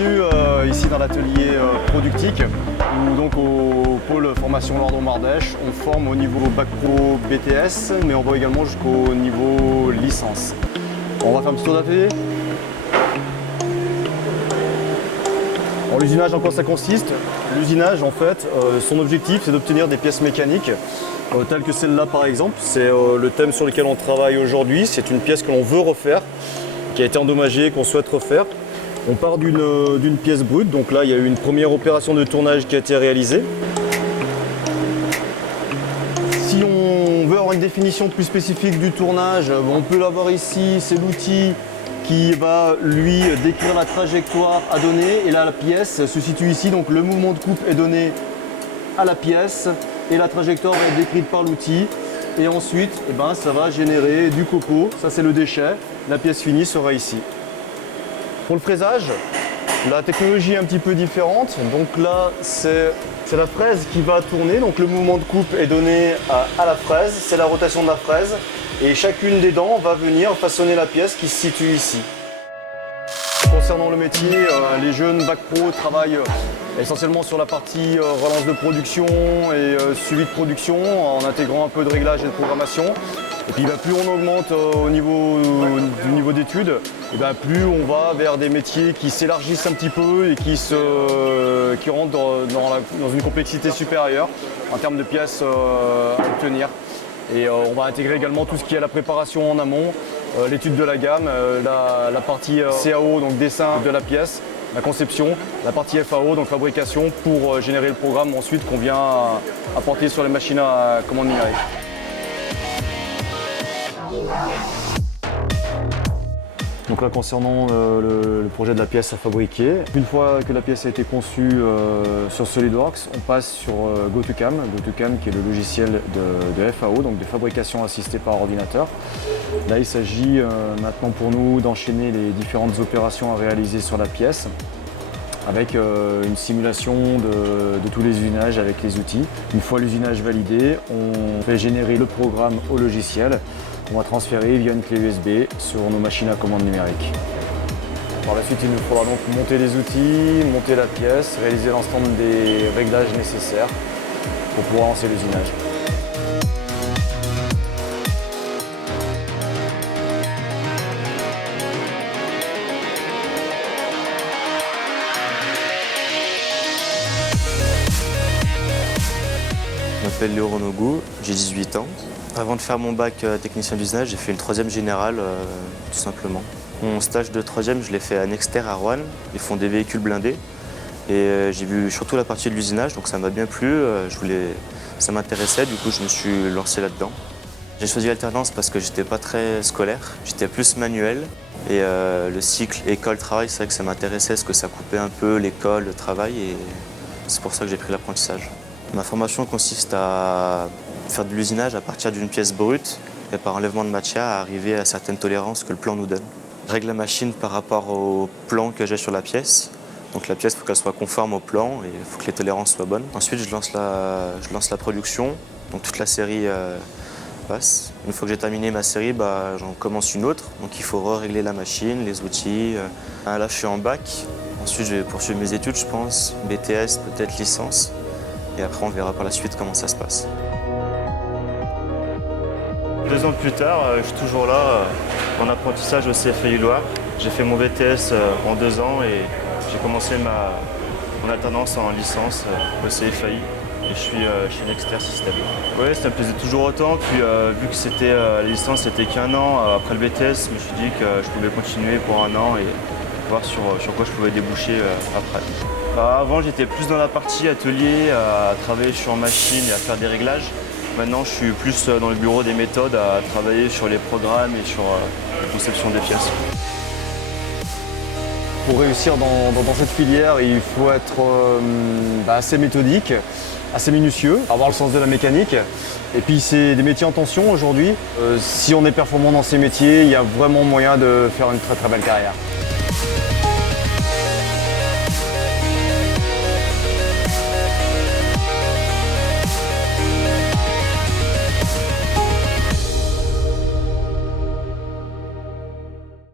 Bienvenue ici dans l'atelier Productique, où donc au pôle formation Lardon-Ardèche, on forme au niveau Bac Pro BTS, mais on va également jusqu'au niveau licence. On va faire un petit tour d'atelier. L'usinage, en quoi ça consiste? L'usinage, en fait, son objectif, c'est d'obtenir des pièces mécaniques, telles que celle-là par exemple. C'est le thème sur lequel on travaille aujourd'hui. C'est une pièce que l'on veut refaire, qui a été endommagée, qu'on souhaite refaire. On part d'une pièce brute, donc là il y a eu une première opération de tournage qui a été réalisée. Si on veut avoir une définition plus spécifique du tournage, on peut l'avoir ici, c'est l'outil qui va lui décrire la trajectoire à donner, et là la pièce se situe ici, donc le mouvement de coupe est donné à la pièce et la trajectoire va être décrite par l'outil, et ensuite ça va générer du copeau, ça c'est le déchet, la pièce finie sera ici. Pour le fraisage, la technologie est un petit peu différente. Donc là, c'est la fraise qui va tourner. Donc le mouvement de coupe est donné à la fraise, c'est la rotation de la fraise. Et chacune des dents va venir façonner la pièce qui se situe ici. Concernant le métier, les jeunes Bac Pro travaillent essentiellement sur la partie relance de production et suivi de production, en intégrant un peu de réglage et de programmation. Et puis plus on augmente au niveau d'études, plus on va vers des métiers qui s'élargissent un petit peu et qui rentrent dans une complexité supérieure en termes de pièces à obtenir. Et on va intégrer également tout ce qui est la préparation en amont, l'étude de la gamme, la partie CAO, donc dessin de la pièce, la conception, la partie FAO, donc fabrication, pour générer le programme ensuite qu'on vient apporter sur les machines à commande numérique. Donc là, concernant le projet de la pièce à fabriquer, une fois que la pièce a été conçue sur SolidWorks, on passe sur GoToCam, qui est le logiciel de FAO, donc de fabrication assistée par ordinateur. Là, il s'agit maintenant pour nous d'enchaîner les différentes opérations à réaliser sur la pièce, avec une simulation de tous les usinages avec les outils. Une fois l'usinage validé, on fait générer le programme au logiciel. On va transférer via une clé USB sur nos machines à commande numérique. Par la suite, il nous faudra donc monter les outils, monter la pièce, réaliser l'ensemble des réglages nécessaires pour pouvoir lancer l'usinage. Je m'appelle Léo Renogou, j'ai 18 ans. Avant de faire mon bac technicien d'usinage, j'ai fait une 3e générale, tout simplement. Mon stage de 3e, je l'ai fait à Nexter à Roanne. Ils font des véhicules blindés. Et j'ai vu surtout la partie de l'usinage, donc ça m'a bien plu. Ça m'intéressait, du coup je me suis lancé là-dedans. J'ai choisi l'alternance parce que j'étais pas très scolaire, j'étais plus manuel. Et le cycle école-travail, c'est vrai que ça m'intéressait, parce que ça coupait un peu l'école, le travail. Et c'est pour ça que j'ai pris l'apprentissage. Ma formation consiste à faire de l'usinage à partir d'une pièce brute et par enlèvement de matière à arriver à certaines tolérances que le plan nous donne. Je règle la machine par rapport au plan que j'ai sur la pièce. Donc la pièce, il faut qu'elle soit conforme au plan et il faut que les tolérances soient bonnes. Ensuite, je lance la production, donc toute la série passe. Une fois que j'ai terminé ma série, j'en commence une autre. Donc il faut régler la machine, les outils. Là, je suis en bac. Ensuite, je vais poursuivre mes études, je pense. BTS, peut-être licence. Et après, on verra par la suite comment ça se passe. 2 ans plus tard, je suis toujours là, en apprentissage au CFAI Loire. J'ai fait mon BTS en 2 ans et j'ai commencé mon alternance en licence au CFAI. Et je suis chez Nexter System. Oui, ça me plaisait toujours autant. Puis vu que la licence c'était qu'1 an, après le BTS, je me suis dit que je pouvais continuer pour 1 an et voir sur quoi je pouvais déboucher après. Avant, j'étais plus dans la partie atelier, à travailler sur machine et à faire des réglages. Maintenant, je suis plus dans le bureau des méthodes, à travailler sur les programmes et sur la conception des pièces. Pour réussir dans cette filière, il faut être assez méthodique, assez minutieux, avoir le sens de la mécanique. Et puis c'est des métiers en tension aujourd'hui. Si on est performant dans ces métiers, il y a vraiment moyen de faire une très très belle carrière.